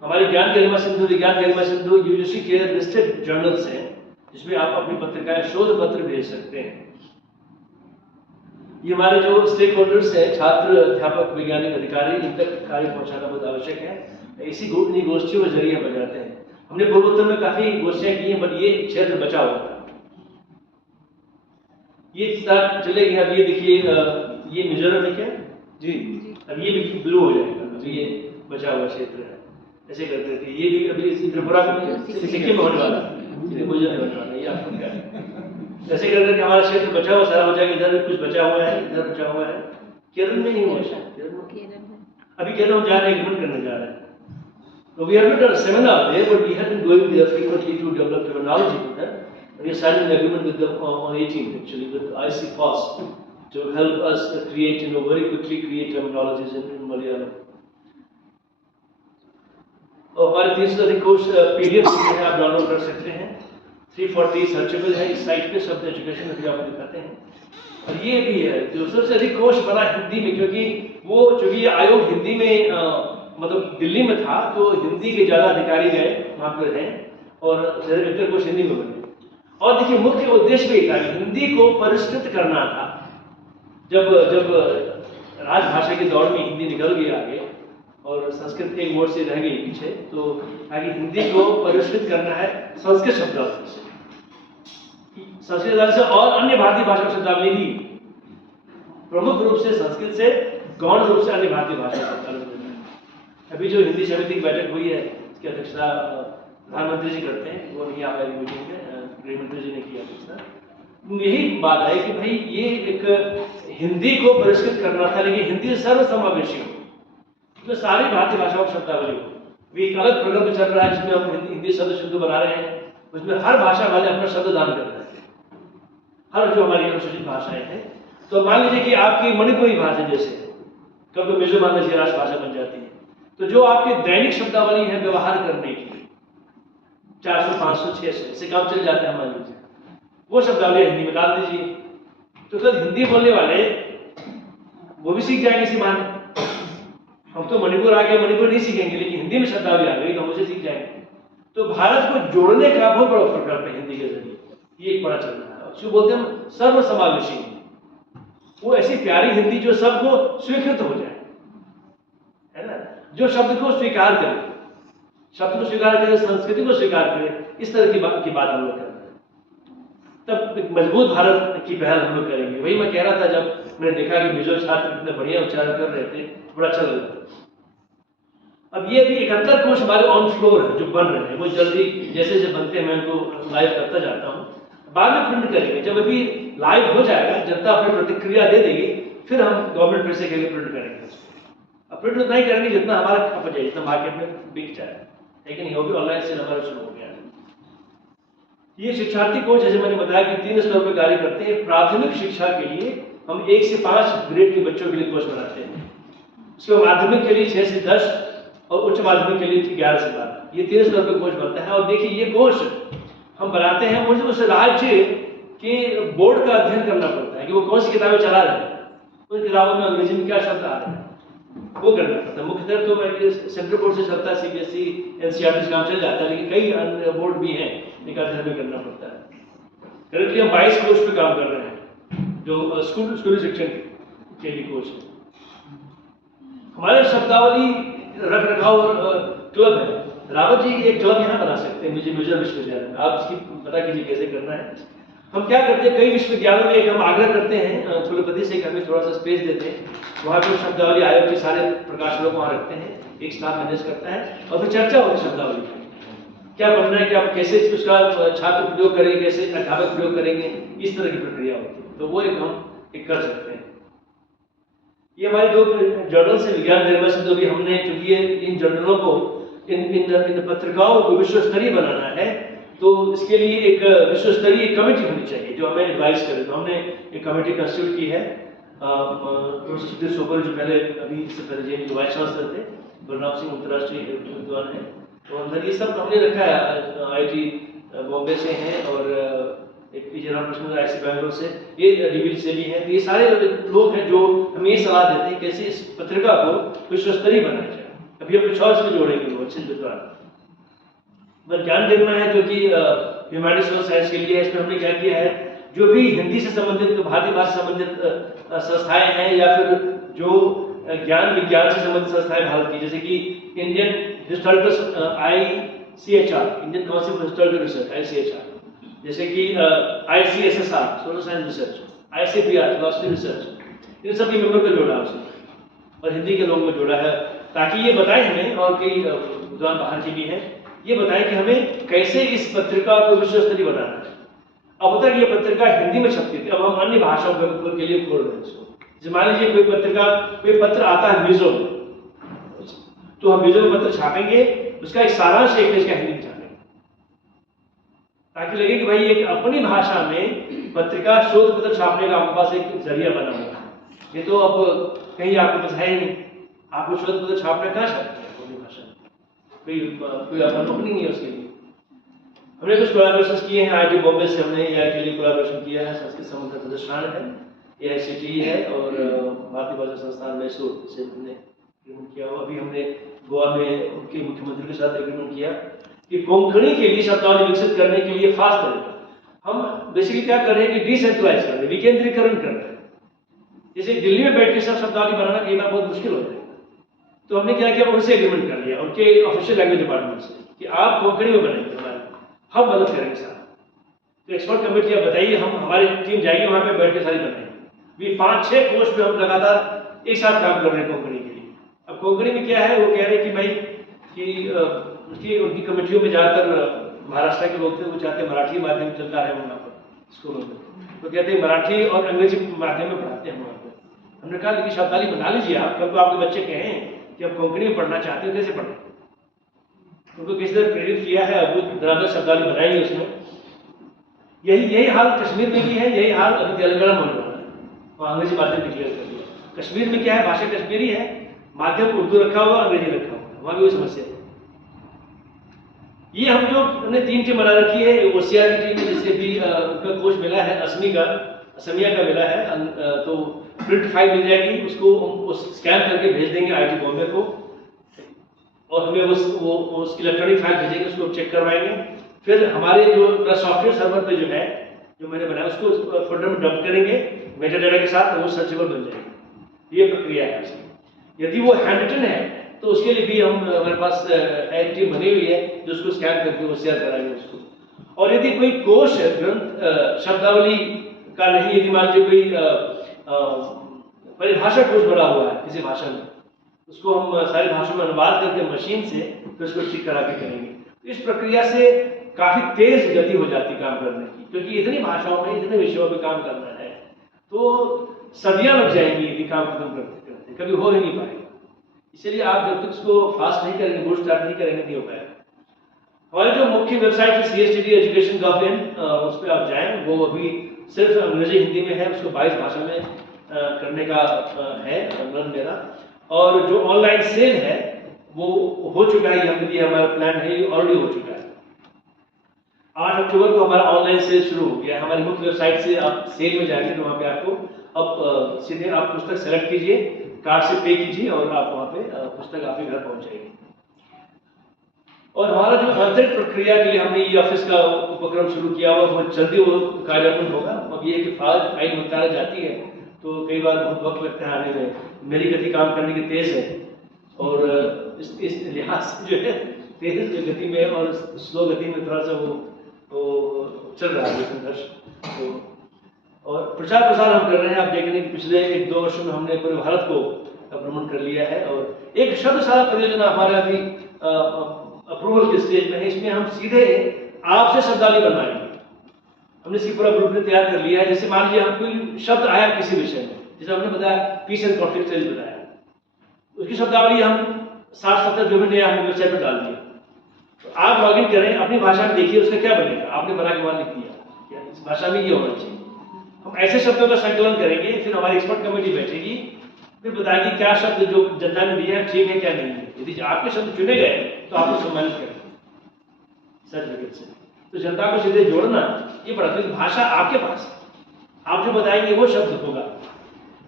हमारी ज्ञान गरिमा सिंधु, विज्ञान गरिमा सिंधु UGC के लिस्टेड जर्नल्स हैं, जिसमें आप अपनी पत्रिकाएं, शोध पत्र भेज सकते हैं। ये हमारे जो स्टेक होल्डर्स हैं, छात्र, अध्यापक, वैज्ञानिक, अधिकारी, इन तक कार्य पहुंचाना बहुत आवश्यक है। इसी गोष्ठियों के जरिए हम बजाते हैं। हमने पूर्वोत्तर में काफी गोष्ठियां की हैं, बट ये क्षेत्र बचा हुआ था। ये स्टार्ट चलेगी। अब ये देखिए, ये मिजोरम है क्या जी, अब ये भी ब्लू हो जाएगा, अभी ये बचा हुआ क्षेत्र है। ऐसे करते थे, ये भी अभी त्रिपुरा सिक्किम में होने वाला है, होने वाला है, ये आपको क्या है। ऐसे करके हमारा क्षेत्र बचा हुआ सारा हो जाएगा। इधर भी कुछ बचा हुआ है, इधर बचा हुआ है। केरल में नहीं हुआ शायद, अभी केरल हम जा रहे हैं, एग्रीमेंट करने जा रहे हैं। So we have not done a seminar there, but we have been going there frequently to develop terminology with them. We are signing an agreement with them on 18th actually with ICFOS to help us create, very quickly create terminologies in Malayalam. और हमारे 300 से अधिक course PDF से आप download कर सकते हैं। 340 searchable है इस साइट पे, शब्द एजुकेशन में भी आपको दिखाते हैं। और ये भी है 200 से अधिक कोर्स बना हिंदी में, क्योंकि चूंकि ये आयोग हिंदी में मतलब दिल्ली में था, तो हिंदी के ज्यादा अधिकारी गए वहां पर हैं, और डायरेक्टर कोर्स हिंदी में बने। और देखिए, मुख्य उद्देश्य भी था, हिंदी को परिष्कृत करना था। जब राजभाषा के दौर में हिंदी निकल गई आगे और संस्कृत एक वर्ड से रह गई पीछे, तो आगे हिंदी को परिष्कृत करना है संस्कृत शब्दावली से, संस्कृत शब्दावली से, और अन्य भारतीय भाषा शब्दावली भी, प्रमुख रूप से संस्कृत से, गौण रूप से अन्य भारतीय भाषा शब्दावली। अभी जो हिंदी समिति की बैठक हुई है, इसकी अध्यक्षता प्रधानमंत्री जी करते हैं, वो नहीं आ पाएगी मीटिंग में, गृह मंत्री जी ने किया अध्यक्षता। यही बात है कि भाई ये एक हिंदी को परिष्कृत करना था, लेकिन हिंदी सर्वसमावेशी हो, तो सारी भारतीय भाषाओं की शब्दावली हो। एक अलग प्रकल्प चल रहा है जिसमें हम हिंदी शब्द शुद्ध बना रहे हैं, उसमें हर भाषा वाले अपना शब्द दान कर रहे हैं, हर जो हमारी अनुसूचित भाषाएं हैं। तो मान लीजिए कि आपकी मणिपुरी भाषा जैसे, कभी मिजो मान लीजिए राष्ट्रभाषा बन जाती है, तो जो आपकी दैनिक शब्दावली है व्यवहार करने की, 400, 500, 600 से काम चल जाते हैं मान लीजिए, वो शब्दावली हिंदी में डाल दीजिए, तो कल हिंदी बोलने वाले वो भी सीख जाएंगे इसी बहाने। हम तो मणिपुर आ गए, मणिपुर नहीं सीखेंगे, लेकिन हिंदी में शब्दावली आ गई तो हम उसे सीख जाएंगे। तो भारत को जोड़ने का बहुत बड़ा प्रकल्प है हिंदी के जरिए, ये एक बड़ा चल रहा है। उसको बोलते हैं सर्वसमावेशी, वो ऐसी प्यारी हिंदी जो सबको स्वीकृत हो जाए, है ना, जो शब्द को स्वीकार करे, शब्द को स्वीकार करे, संस्कृति को स्वीकार करे, इस तरह की बात हम लोग करते हैं। तब एक मजबूत भारत की पहल हम लोग करेंगे। वही मैं कह रहा था, जब मैंने देखा कि मिजो छात्र कितने बढ़िया उच्चारण कर रहे थे, बड़ा अच्छा लग रहा था। अब ये भी 71 कोर्स हमारे ऑन फ्लोर है जो बन रहे हैं, वो जल्दी जैसे जैसे बनते हैं मैं उनको लाइव करता जाता हूँ, बाद में प्रिंट करेंगे। जब अभी लाइव हो जाएगा, जनता अपनी प्रतिक्रिया दे देगी, फिर हम गवर्नमेंट पैसे के लिए प्रिंट करेंगे। अब प्रिंट उतना ही करेंगे जितना हमारा खप जाए, जितना मार्केट में बिक जाए, लेकिन वो भी ऑनलाइन से हमारा शुरू हो गया है। ये शिक्षार्थी कोच जैसे मैंने बताया कि 3 स्तर पर कार्य करते हैं। प्राथमिक शिक्षा के लिए हम 1 से 5 ग्रेड के बच्चों के लिए कोच बनाते हैं, उसके माध्यमिक के लिए 6 से 10 और उच्च माध्यमिक के लिए 11 से 12, ये 3 स्तर पर कोच बनता है। और देखिए, ये कोच हम बनाते हैं, मुझे उस राज्य के बोर्ड का अध्ययन करना पड़ता है कि वो कौन सी किताबें चला रहे हैं, उन किताबों में अंग्रेजी में क्या शब्द आ रहे हैं, वो करना पड़ता है। मुख्यतः तो सेंट्रल बोर्ड से चलता है, CBSE, NCERT से काम चल जाता है, लेकिन कई अन्य बोर्ड भी हैं, एक अध्ययन भी करना पड़ता है। करेंटली हम 22 कोर्स पे काम कर रहे हैं जो स्कूली शिक्षण के लिए कोर्स है। हमारे शब्दावली रख रखाव क्लब है। रावत जी एक क्लब यहाँ बना सकते हैं म्यूजियम विश्वविद्यालय में, आप इसकी पता कीजिए कैसे करना है। हम क्या करते हैं, कई विश्वविद्यालयों में एक हम आग्रह करते हैं कुलपति से कि हमें थोड़ा सा स्पेस देते हैं, वहाँ पर शब्दावली आयोग के सारे प्रकाशनों को वहाँ रखते हैं, एक स्टाफ मैनेज करता है और फिर चर्चा होती है शब्दावली की, क्या बनना है, क्या कैसे उसका छात्र प्रयोग करेंगे, कैसे अध्यापक प्रयोग करेंगे, इस तरह की प्रक्रिया होती है। तो वो एक हम कर सकते हैं। ये हमारे दो जर्नल्स हैं, विज्ञान निर्भर से, तो भी हमने, क्योंकि इन जर्नलों को, इन पत्रिकाओं को विश्व स्तरीय बनाना है, तो इसके लिए एक विश्व स्तरीय कमेटी होनी चाहिए जो हमें एडवाइस करे। तो हमने एक कमेटी कंस्टिट्यूट की है, प्रोफेसर सुधीर सोबल जो पहले अभी इससे पहले जेएनयू वाइस चांसलर थे, बलराम सिंह अंतर्राष्ट्रीय विद्वान है, तो अंदर ये सब हमने रखा है, आईआईटी बॉम्बे से हैं और एक पीजे रामकृष्ण आईआईसी बैंगलोर से, ये डीबी से भी हैं। तो ये सारे लोग हैं जो हमें ये सलाह देते हैं कैसे इस पत्रिका को विश्व स्तरीय बनाया जाए। अभी हम कुछ और इसमें जोड़ेंगे वो अच्छे विद्वान। ज्ञान निर्मा है जो कि ह्यूमैनिटीज और साइंस के लिए है, इसमें हमने क्या किया है, जो भी हिंदी से संबंधित, भारतीय भाषा से संबंधित संस्थाएं हैं या फिर जो ज्ञान विज्ञान से संबंधित संस्थाएं भारत की, जैसे कि Indian historical ICHR, Indian council for historical research ICHR, जैसे कि ICSSR social science research, ICPR philosophy research, इन सभी मेंबर को जोड़ा उसने और हिंदी के लोगों को जोड़ा है, ताकि ये बताएं हमें, और कई विद्वान बाहर के भी हैं, ये बताएं कि हमें कैसे इस पत्रिका को विश्व स्तरीय बनाना है। अब तक ये पत्रिका हिंदी में छपती थी, अब हम अन्य भाषाओं के लिए खोल रहे हैं इसको। जैसे मान लीजिए कोई पत्र आता है मिजो में, तो हम मिजो में पत्र छापेंगे, उसका एक सारांश एक पेज का हिंदी में छापेंगे, ताकि लगे कि भाई एक अपनी भाषा में पत्रिका शोध पत्र छापने का हमारे पास एक जरिया बना हुआ है। ये तो अब कहीं आपको पास है ही नहीं, आपको शोध पत्र छापना कहाँ छापते हैं अपनी भाषा में, कोई ओपनिंग नहीं है उसके लिए। हमने कुछ कोलैबोरेशंस किए हैं, आईआईटी बॉम्बे से हमने AI के लिए कोलैबोरेशन किया है, संस्कृत संबंधित प्रतिष्ठान है, AICTE है, और भारतीय भाषा संस्थान मैसूर से हमने एग्रीमेंट किया। अभी हमने गोवा में उनके मुख्यमंत्री के साथ एग्रीमेंट किया कि कोंकणी के लिए शब्दावली विकसित करने के लिए फास्ट तरीका हम बेसिकली क्या कर रहे हैं कि डिसेंट्रलाइज कर रहे हैं, विकेंद्रीकरण कर रहे हैं। जैसे दिल्ली में बैठ के सब शब्दावली बनाना कई बार बहुत मुश्किल हो जाएगा, तो हमने क्या किया, उनसे एग्रीमेंट कर लिया, उनके ऑफिशियल लैंग्वेज डिपार्टमेंट से, कि आप कोंकणी में बनाएंगे, हमारे हम मदद करेंगे सारा। तो एक्सपर्ट कमेटी आप बताइए, हम हमारी टीम जाएगी वहां पे, बैठ के सारी बनाएंगे। भी 5-6 पोस्ट पे हम लगातार एक साथ काम कर रहे हैं कोंकणी के लिए। अब कोंकणी में क्या है, वो कह रहे हैं कि भाई कि उनकी कमेटियों में ज़्यादातर महाराष्ट्र के लोग थे, वो चाहते हैं मराठी माध्यम चलता रहे वहाँ पर स्कूलों में, तो कहते हैं मराठी और अंग्रेजी माध्यम में पढ़ाते हैं वहाँ पर। हमने कहा लेकिन शब्दावली बना लीजिए आप, कल को आपके बच्चे कहें कि आप कोंकणी में पढ़ना चाहते हो, कैसे पढ़ें, उनको किसी तरह प्रेरित किया है, अब वो धरातल शब्दावली बनाएंगे उसमें। यही हाल कश्मीर में भी है, यही हाल अभी तेलंगाना में होने वाला है, वहाँ अंग्रेजी माध्यम डिक्लेयर कर दिया। कश्मीर में क्या है, भाषा कश्मीरी है, माध्यम उर्दू रखा हुआ, अंग्रेजी रखा हुआ, वहाँ भी वही समस्या है। ये हमने 3 टीम बना रखी है, OCR की टीम है, जिससे भी उनका कोष मिला है, असमिया का मिला है, तो प्रिंट फाइल मिल जाएगी, उसको स्कैन करके भेज देंगे IIT बॉम्बे को, और हमें वो इलेक्ट्रॉनिक फाइल भेजेंगे, उसको चेक करवाएंगे। फिर हमारे जो सॉफ्टवेयर सर्वर पे जो है, जो मैंने बनाया, उसको फोल्डर में डंप करेंगे मेटा डाटा के साथ, वो सर्चेबल बन जाएगी। ये प्रक्रिया है इसकी। यदि वो हैंड रिटन है तो उसके लिए भी हमारे पास एक टीम बनी हुई है जो उसको स्कैन करके वो शेयर कराएंगे उसको। और यदि कोई कोश ग्रंथ शब्दावली का नहीं, यदि मान लीजिए कोई परिभाषा कोश बना हुआ है किसी भाषा में, उसको हम सारी भाषाओं में अनुवाद करके मशीन से फिर उसको ठीक करा के करेंगे। तो इस प्रक्रिया से काफी तेज गति हो जाती है काम करने की, क्योंकि इतनी भाषाओं में इतने विषयों में काम करना है तो सदियां लग जाएंगी यदि काम खत्म करते करते, कभी हो ही नहीं पाएगा। इसलिए आप जब तक इसको फास्ट नहीं करेंगे, बूट स्टार्ट नहीं करेंगे, नहीं हो पाएगा। हमारी जो मुख्य वेबसाइट है CSTD एजुकेशन गवर्नमेंट, उस पर आप जाएं, वो अभी सिर्फ अंग्रेजी हिंदी में है, उसको 22 भाषा में करने का है रन मेरा। और जो ऑनलाइन सेल है वो हो चुका है, ये हमारा प्लान है, ये ऑलरेडी हो चुका है। 8 अक्टूबर को हमारा ऑनलाइन सेल शुरू हो गया। हमारी मुख्य वेबसाइट से आप सेल में जाएंगे तो वहाँ पे आपको अब सीधे आप पुस्तक सेलेक्ट कीजिए, कार्ड से पे कीजिए और आप वहाँ पे पुस्तक आपके घर पहुँच जाएगी। और हमारा जो आंतरिक प्रक्रिया के लिए हमने ये ऑफिस का उपक्रम शुरू किया हुआ, बहुत जल्दी वो कार्यान्वयन होगा। अब ये कि फाइल मंत्रालय जाती है तो कई बार बहुत वक्त लगता है आने में, मेरी गति काम करने की तेज है और इस लिहाज से जो है तेज गति में और स्लो गति में थोड़ा सा वो चल रहा है संघर्ष। तो और प्रचार प्रसार हम कर रहे हैं। आप देख रहे हैं कि पिछले 1-2 वर्षों में हमने पूरे भारत को भ्रमण कर लिया है और एक शब्दशाला परियोजना हमारा अभी अप्रूवल के स्टेज में है। इसमें हम सीधे आपसे शब्दावली बनवाएंगे। हमने इसकी पूरा ब्लूप्रिंट तैयार कर लिया है। जैसे मान लीजिए हम कोई शब्द आया किसी विषय में, जैसे हमने बताया पीस एंड कॉन्फ्लिक्ट स्टडीज बताया, उसकी शब्दावली हम 60-70 जो भी नया हमने वेबसाइट पर डाल दिया। तो आप लॉगिन करें, अपनी भाषा में देखिए उसका क्या बनेगा। आपने बना के वहां लिख दिया इस भाषा में ये होना चाहिए। हम ऐसे शब्दों का संकलन करेंगे, फिर हमारी एक्सपर्ट कमेटी बैठेगी, फिर बताएगी क्या शब्द जो जनता ने दिया है ठीक है क्या नहीं है। यदि आपके शब्द चुने गए तो आप उसको सम्मानित करेंगे सर्टिफिकेट से। तो जनता को सीधे जोड़ना ये बड़ा, क्योंकि भाषा आपके पास है, आप जो बताएंगे वो शब्द होगा।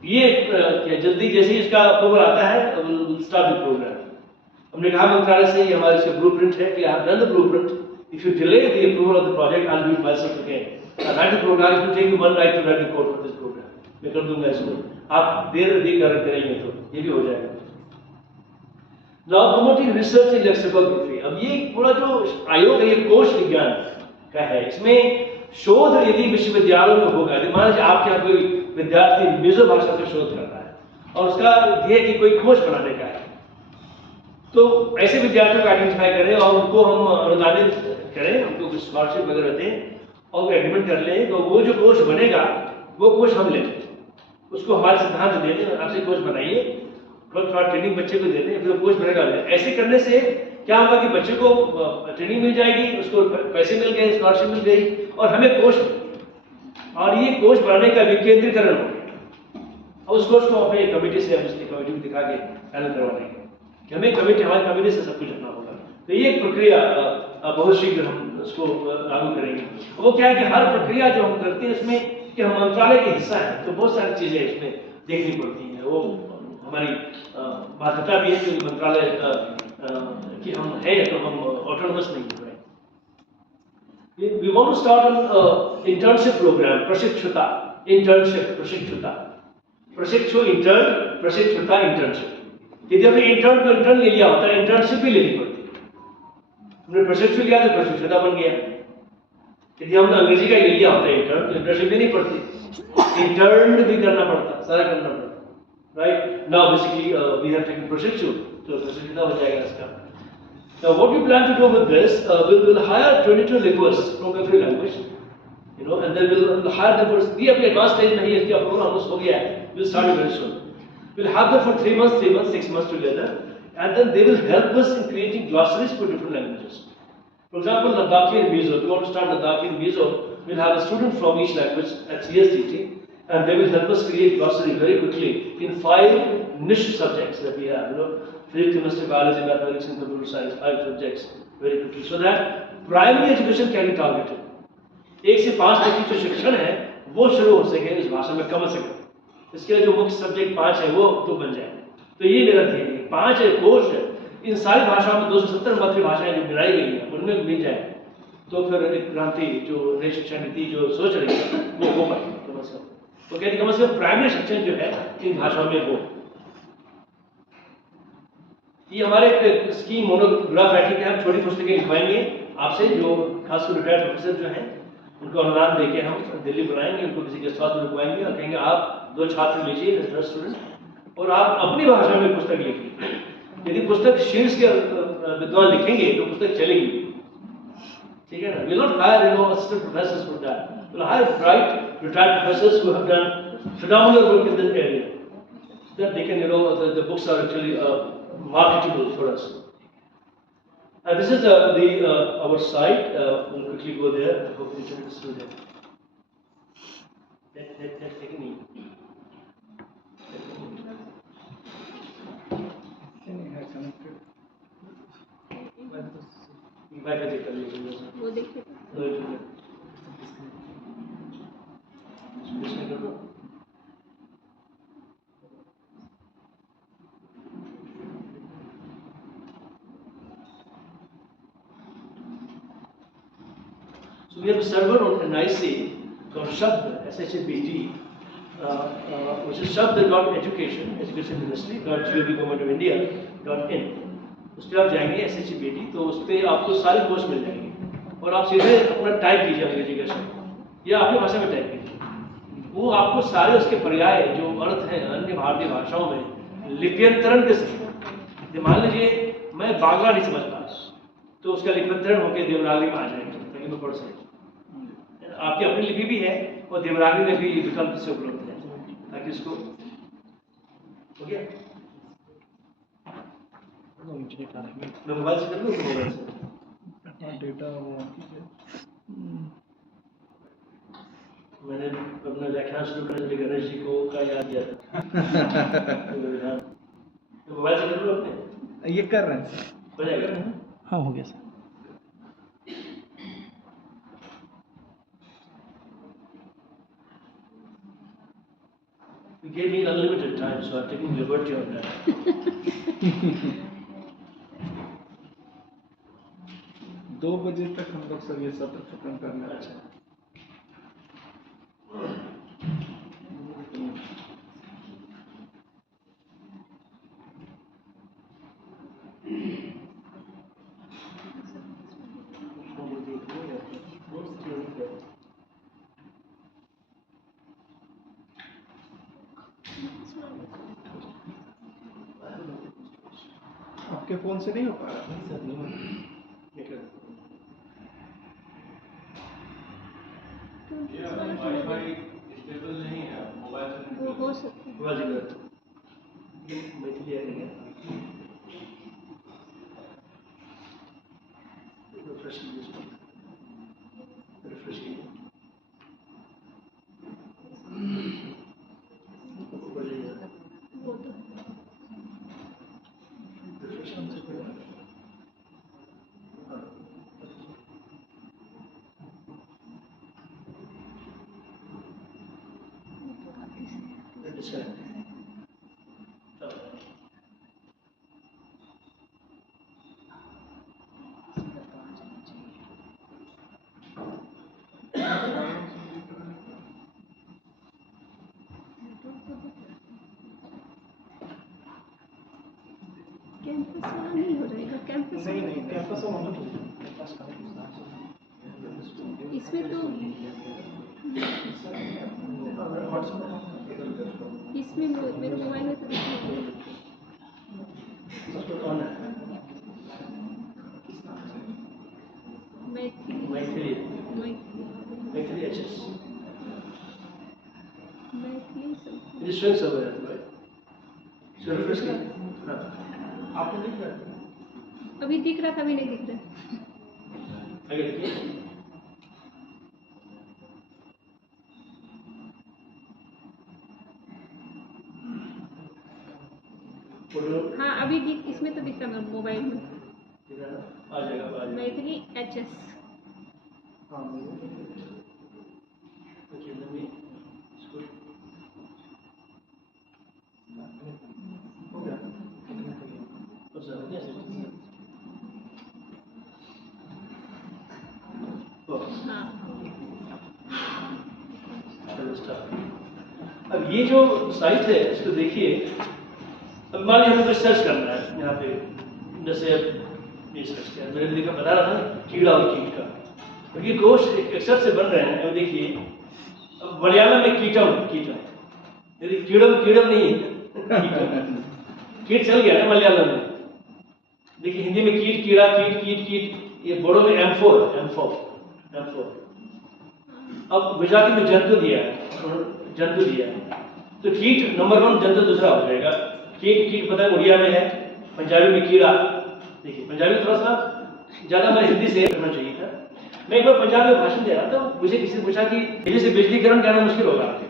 ये जल्दी जैसे ही इसका अप्रूवल आता है स्टार्ट द प्रोग्राम। हमने कहा मंत्रालय से, ये हमारे इसका ब्लूप्रिंट है कि आप done the blueprint, if you delay the approval of the project I will do it myself again. Write the program, it will take you 1 night to write the code for this program. मैं कर दूंगा इसको, आप देर करेंगे तो ये भी हो जाएगा। नाउ प्रमोटिंग रिसर्च इन लेक्सिकोग्राफी। अब ये पूरा जो आयोग है ये कोश विज्ञान का है। इसमें शोध यदि विश्वविद्यालयों में होगा, यदि मान लीजिए आपके यहाँ कोई विद्यार्थी मिजो भाषा पर शोध कर रहा है और उसका ध्येय कि कोई कोश बनाने का है, तो ऐसे विद्यार्थियों को आइडेंटिफाई करें और उनको हम अनुदानित करें, उनको कुछ स्कॉलरशिप वगैरह दें और एग्रीमेंट कर लें। तो वो जो कोश बनेगा वो कोश हम लें, उसको हमारे सिद्धांत दे दें, आपसे कोश बनाइए, थोड़ा ट्रेनिंग बच्चे को दे दें, फिर कोच बनेगा। ऐसे करने से क्या होगा कि बच्चे को ट्रेनिंग मिल जाएगी, उसको पैसे मिल गए, स्कॉलरशिप मिल गई और हमें कोच, और ये कोच बनाने का विकेंद्रीकरण हो गया। और उस कोच को अपने कमेटी से, हम इसकी कमेटी में दिखा के फाइनल करवाएंगे कि हमें कमेटी, हमारी कमेटी से सब कुछ अपना होगा। तो ये एक प्रक्रिया बहुत शीघ्र हम उसको लागू करेंगे। वो क्या है कि हर प्रक्रिया जो हम करते हैं इसमें कि हम मंत्रालय के हिस्सा है, तो बहुत सारी चीजें इसमें देखनी पड़ती हैं। वो हमारी बाध्यता भी है क्योंकि मंत्रालय कि हम है तो हम ऑटोनोमस नहीं हो रहे। We want to start on internship program, प्रशिक्षुता, इंटर्नशिप, प्रशिक्षुता, प्रशिक्षु इंटर्न, प्रशिक्षुता इंटर्नशिप। यदि हमने इंटर्न को इंटर्न ले लिया होता है, इंटर्नशिप भी लेनी पड़ती है। हमने प्रशिक्षु लिया तो प्रशिक्षुता बन गया। यदि हमने अंग्रेजी का ले लिया होता है इंटर्न, तो इंटर्नशिप लेनी पड़ती, इंटर्न भी करना पड़ता, सारा करना पड़ता। Right now, basically, we have taken प्रशिक्षु, तो प्रशिक्षुता हो जाएगा इसका। Now, what we plan to do with this, we'll hire 22 linguists from every language, and then we'll hire them for. We अपने advanced stage में ही इसकी approval almost हो गया है. We'll start it very soon. We'll have them for 3 months, 6 months together, and then they will help us in creating glossaries for different languages. For example, Ladakhi and Mizo. If you want to start Ladakhi and Mizo, we'll have a student from each language at CSDT. And they will help us create glossary very quickly in 5 niche subjects that we have. Physics, chemistry, biology, mathematics, and computer science. 5 subjects very quickly, so that primary education can be targeted. 1 से 5 तक की जो शिक्षण है वो शुरू हो सके इस भाषा में कम से कम। इसके लिए जो मुख्य सब्जेक्ट 5 है वो तो बन जाए। तो ये मेरा ध्येय है। 5 कोर्स है, इन सारी भाषाओं में 270 मातृभाषाएं जो मिलाई गई हैं उनमें मिल जाए तो फिर एक क्रांति जो नई शिक्षा नीति जो सोच रही है वो हो पाएगी कम से कम। तो कहते कम से कम प्राइमरी शिक्षण जो है इन भाषाओं में हो। ये हमारे स्कीम मोनोग्राफ राइटिंग के हम छोटी पुस्तकें लिखवाएंगे आपसे, जो खासकर रिटायर्ड प्रोफेसर जो हैं उनको अनुदान देके हम दिल्ली बुलाएंगे, उनको किसी गेस्ट हाउस में रुकवाएंगे और कहेंगे आप 2 छात्र लीजिए, 10 स्टूडेंट, और आप अपनी भाषा में पुस्तक लिखिए। यदि पुस्तक शीर्ष के विद्वान लिखेंगे तो पुस्तक चलेगी, ठीक है ना। We not hire assistant professors for that. We'll hire bright retired professors who have done phenomenal work in this area, so that they can, the books are actually marketable for us. This is our site. We'll quickly go there. I hope you can see that. That's taking me. वो देखिए So we have a server on NIC called Shabd, SHABD, which is shabd.education, education ministry, .gov of India, .in. उस पर आप जाएंगे SHABD, तो उस पर आपको सारे कोर्स मिल जाएंगे और आप सीधे अपना टाइप कीजिए अंग्रेजी का शब्द, या अपनी भाषा में टाइप कीजिए, वो आपको सारे उसके पर्याय जो अर्थ हैं अन्य भारतीय भाषाओं में लिप्यंतरण के साथ, मान लीजिए मैं बांग्ला नहीं समझ पा, तो उसका लिप्यंतरण होकर देवनागरी में आ जाएगा ताकि मैं पढ़ सकूँ। आपकी अपनी लिपि भी है और देवनागरी में भी विकल्प से उपलब्ध है ताकि उसको हो गया। मैं मोबाइल से कर लूँ, मोबाइल से डेटा वो मैंने अपना व्याख्यान शुरू करने के लिए गणेश जी को का याद दिया था। तो मोबाइल से कर लूँ अपने, ये कर रहे हैं सर। हो जाएगा। हाँ हो गया sir. You gave me unlimited time, so I'm taking liberty on that. 2 बजे तक हम लोग सब ये सत्र खत्म करना है। अच्छा, आपके फोन से नहीं हो पा रहा? वाईफाई स्टेबल नहीं है, मोबाइल से वो हो सकता है। मोबाइल से कर। मैथिली आ गया। रिफ्रेश कीजिए, रिफ्रेश कीजिए। हो जाएगा। वो तो रिफ्रेश हमसे करें। कैंपस वाला नहीं हो रहेगा, कैंपस नहीं नहीं, कैंपस वाला नहीं। इसमें तो इसमें मेरे मोबाइल में तो दिखा कौन है? मैथिली मैथिली, मैथिली मैथिली एचएस। मैथिली सब ये स्वयं सब है, राइट? सो रिफ्रेश कीजिए। हाँ, आपको दिख रहा है? अभी दिख रहा था, अभी नहीं दिख रहा। आगे देखिए। हाँ अभी दिख, इसमें तो दिख रहा है मोबाइल में। आ जाएगा, आ जाएगा। मैथिली एचएस। हाँ Okay, let me scroll. हो गया। अच्छा, yes, oh, हाँ चलो start. अब ये जो साइट है इसको देखिए। अब मान लीजिए हमें कुछ सर्च करना है यहाँ पे, जैसे ये सर्च किया, मैंने देखा बता रहा था कीड़ा और कीट का, क्योंकि कोर्स एक अक्षर से बन रहे हैं। अब देखिए, अब मलयालम में कीटम है, कीटम, यदि कीड़म कीड़म नहीं है, कीटम कीट चल गया ना मलयालम में। देखिए हिंदी में कीट, कीड़ा, कीट, कीट, कीट, ये बोडो में M4। अब गुजराती में जंतु दिया है, जंतु दिया है, तो कीट नंबर 1, जंतु दूसरा हो जाएगा। कीट, कीट पता है उड़िया में है, पंजाबी में कीड़ा। देखिए पंजाबी थोड़ा सा ज़्यादा हमारे हिंदी से करना चाहिए था। मैं एक बार पंजाब में भाषण दे रहा था, मुझे किसी ने पूछा कि दिल्ली से बिजलीकरण कहना मुश्किल होगा आपके,